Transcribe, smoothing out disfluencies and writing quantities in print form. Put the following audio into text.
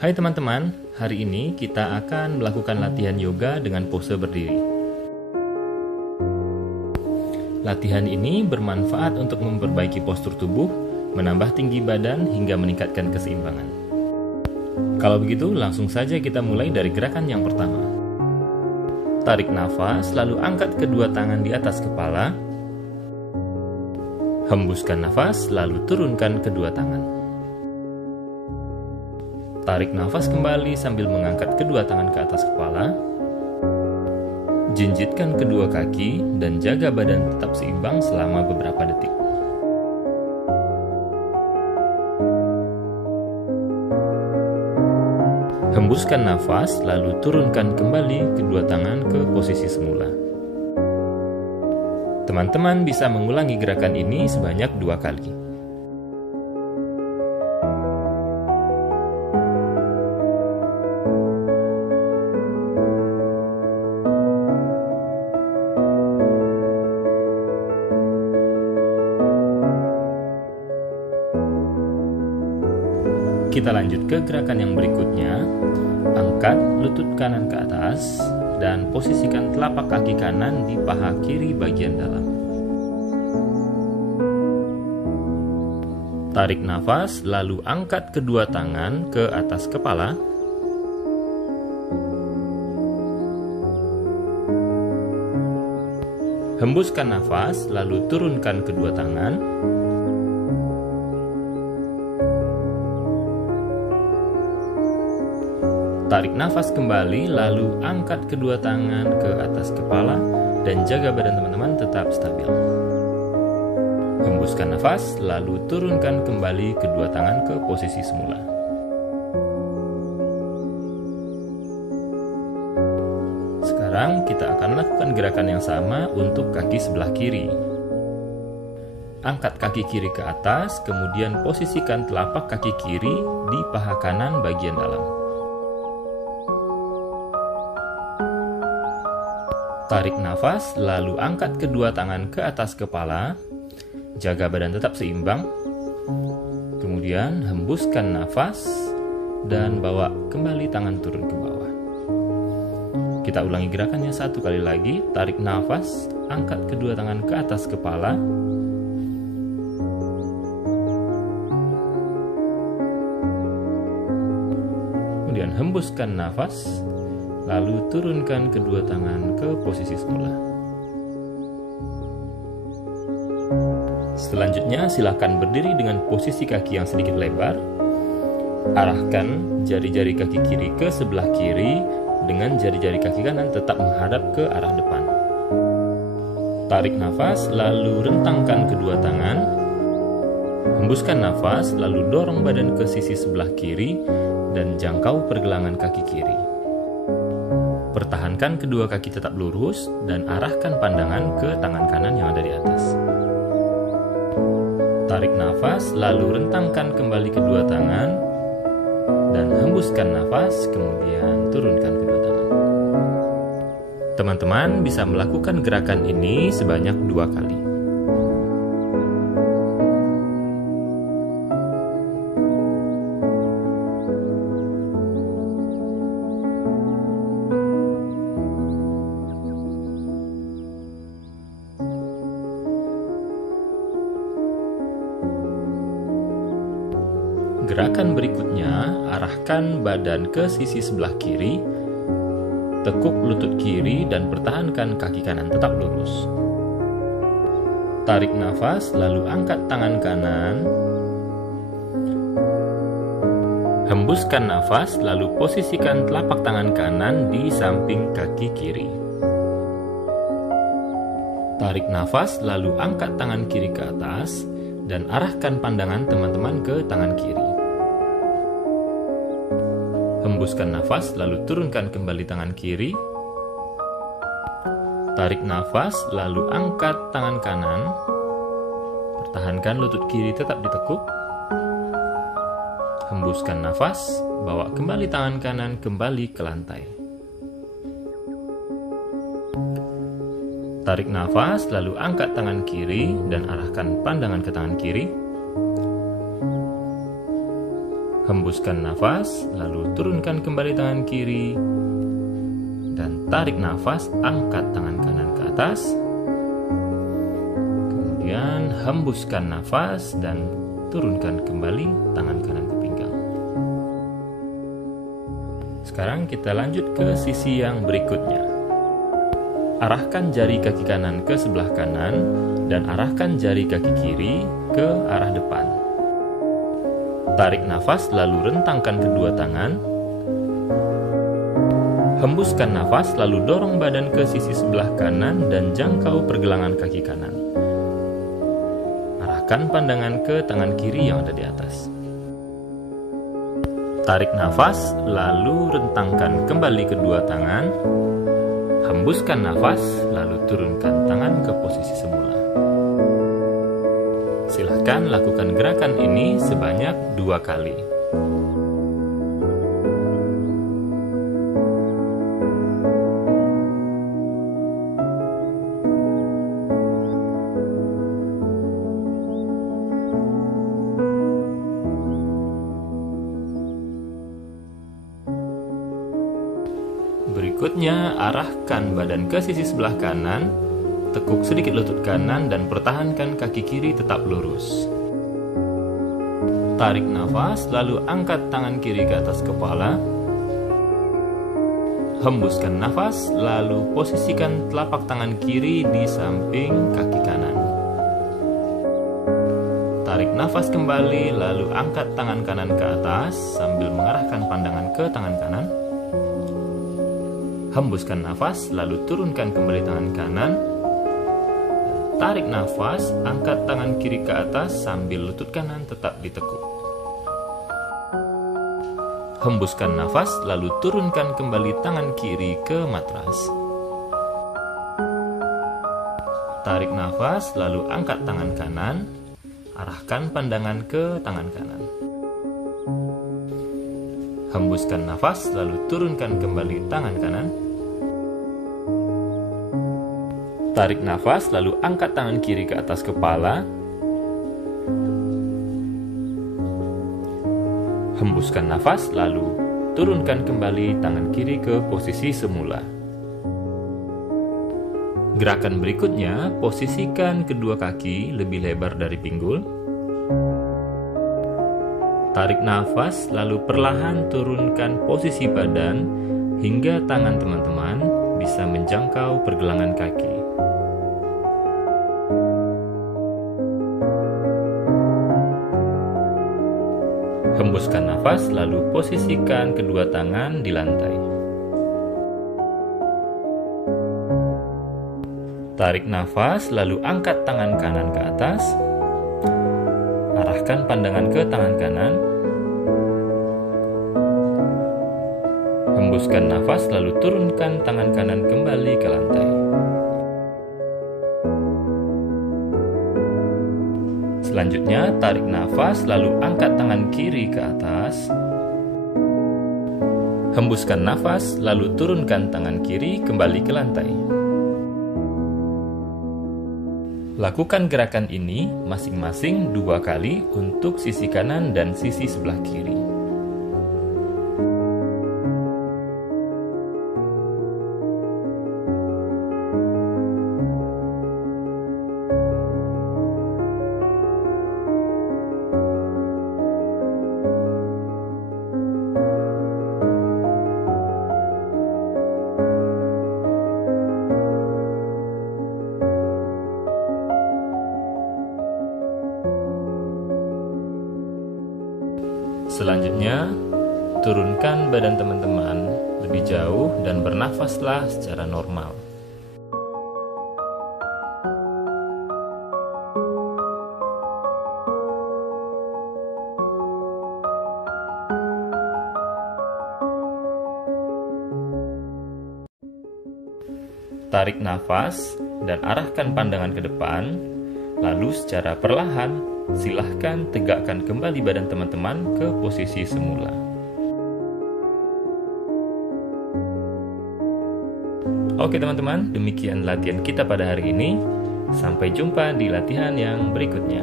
Hai teman-teman, hari ini kita akan melakukan latihan yoga dengan pose berdiri. Latihan ini bermanfaat untuk memperbaiki postur tubuh, menambah tinggi badan, hingga meningkatkan keseimbangan. Kalau begitu, langsung saja kita mulai dari gerakan yang pertama. Tarik nafas, lalu angkat kedua tangan di atas kepala. Hembuskan nafas, lalu turunkan kedua tangan. Tarik nafas kembali sambil mengangkat kedua tangan ke atas kepala. Jinjitkan kedua kaki dan jaga badan tetap seimbang selama beberapa detik. Hembuskan nafas, lalu turunkan kembali kedua tangan ke posisi semula. Teman-teman bisa mengulangi gerakan ini sebanyak 2 kali. Kita lanjut ke gerakan yang berikutnya. Angkat lutut kanan ke atas dan posisikan telapak kaki kanan di paha kiri bagian dalam. Tarik nafas, lalu angkat kedua tangan ke atas kepala. Hembuskan nafas, lalu turunkan kedua tangan. Tarik nafas kembali, lalu angkat kedua tangan ke atas kepala dan jaga badan teman-teman tetap stabil. Hembuskan nafas, lalu turunkan kembali kedua tangan ke posisi semula. Sekarang kita akan lakukan gerakan yang sama untuk kaki sebelah kiri. Angkat kaki kiri ke atas, kemudian posisikan telapak kaki kiri di paha kanan bagian dalam. Tarik nafas, lalu angkat kedua tangan ke atas kepala. Jaga badan tetap seimbang. Kemudian hembuskan nafas dan bawa kembali tangan turun ke bawah. Kita ulangi gerakannya 1 kali lagi. Tarik nafas, angkat kedua tangan ke atas kepala. Kemudian hembuskan nafas, lalu turunkan kedua tangan ke posisi semula. Selanjutnya, silakan berdiri dengan posisi kaki yang sedikit lebar. Arahkan jari-jari kaki kiri ke sebelah kiri dengan jari-jari kaki kanan tetap menghadap ke arah depan. Tarik nafas, lalu rentangkan kedua tangan. Hembuskan nafas, lalu dorong badan ke sisi sebelah kiri dan jangkau pergelangan kaki kiri. Pertahankan kedua kaki tetap lurus dan arahkan pandangan ke tangan kanan yang ada di atas. Tarik nafas, lalu rentangkan kembali kedua tangan dan hembuskan nafas, kemudian turunkan kedua tangan. Teman-teman bisa melakukan gerakan ini sebanyak 2 kali. Gerakan berikutnya, arahkan badan ke sisi sebelah kiri, tekuk lutut kiri dan pertahankan kaki kanan tetap lurus. Tarik nafas, lalu angkat tangan kanan. Hembuskan nafas, lalu posisikan telapak tangan kanan di samping kaki kiri. Tarik nafas, lalu angkat tangan kiri ke atas dan arahkan pandangan teman-teman ke tangan kiri. Hembuskan nafas, lalu turunkan kembali tangan kiri. Tarik nafas, lalu angkat tangan kanan. Pertahankan lutut kiri tetap ditekuk. Hembuskan nafas, bawa kembali tangan kanan kembali ke lantai. Tarik nafas, lalu angkat tangan kiri dan arahkan pandangan ke tangan kiri. Hembuskan nafas, lalu turunkan kembali tangan kiri. Dan tarik nafas, angkat tangan kanan ke atas. Kemudian hembuskan nafas dan turunkan kembali tangan kanan ke pinggang. Sekarang kita lanjut ke sisi yang berikutnya. Arahkan jari kaki kanan ke sebelah kanan dan arahkan jari kaki kiri ke arah depan. Tarik nafas lalu rentangkan kedua tangan. Hembuskan nafas lalu dorong badan ke sisi sebelah kanan dan jangkau pergelangan kaki kanan. Arahkan pandangan ke tangan kiri yang ada di atas. Tarik nafas lalu rentangkan kembali kedua tangan. Hembuskan nafas lalu turunkan tangan ke posisi semula. Silahkan lakukan gerakan ini sebanyak 2 kali. Berikutnya, arahkan badan ke sisi sebelah kanan, tekuk sedikit lutut kanan dan pertahankan kaki kiri tetap lurus. Tarik nafas, lalu angkat tangan kiri ke atas kepala. Hembuskan nafas, lalu posisikan telapak tangan kiri di samping kaki kanan. Tarik nafas kembali, lalu angkat tangan kanan ke atas sambil mengarahkan pandangan ke tangan kanan. Hembuskan nafas, lalu turunkan kembali tangan kanan. Tarik nafas, angkat tangan kiri ke atas sambil lutut kanan tetap ditekuk. Hembuskan nafas, lalu turunkan kembali tangan kiri ke matras. Tarik nafas, lalu angkat tangan kanan. Arahkan pandangan ke tangan kanan. Hembuskan nafas, lalu turunkan kembali tangan kanan. Tarik nafas, lalu angkat tangan kiri ke atas kepala. Hembuskan nafas, lalu turunkan kembali tangan kiri ke posisi semula. Gerakan berikutnya, posisikan kedua kaki lebih lebar dari pinggul. Tarik nafas, lalu perlahan turunkan posisi badan hingga tangan teman-teman bisa menjangkau pergelangan kaki. Hembuskan nafas, lalu posisikan kedua tangan di lantai. Tarik nafas, lalu angkat tangan kanan ke atas. Arahkan pandangan ke tangan kanan. Hembuskan nafas, lalu turunkan tangan kanan kembali ke lantai. Selanjutnya, tarik nafas, lalu angkat tangan kiri ke atas. Hembuskan nafas, lalu turunkan tangan kiri kembali ke lantai. Lakukan gerakan ini masing-masing 2 kali untuk sisi kanan dan sisi sebelah kiri. Selanjutnya, turunkan badan teman-teman lebih jauh dan bernafaslah secara normal. Tarik nafas dan arahkan pandangan ke depan, lalu secara perlahan silahkan tegakkan kembali badan teman-teman ke posisi semula. Oke teman-teman, demikian latihan kita pada hari ini. Sampai jumpa di latihan yang berikutnya.